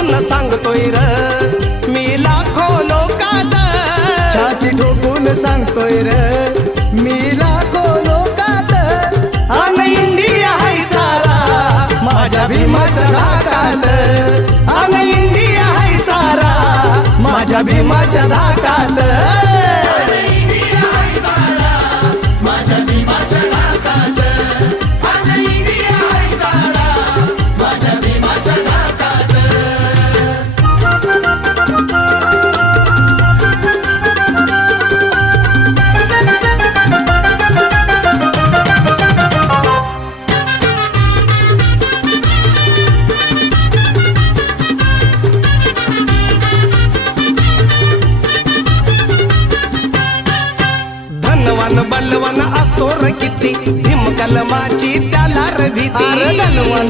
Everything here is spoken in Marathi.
ठोकून सांगतोय र मी लाखो लोकात छाती ठोकून सांगतोय र मी लाखो लोकात अन इंडिया हाय सारा माझ्या भीमाच्या धाकात अन इंडिया हाय सारा माझ्या भीमाच्या धाकात धनवान बलवान असोर किती भीम कलमाची त्याला रे भीती.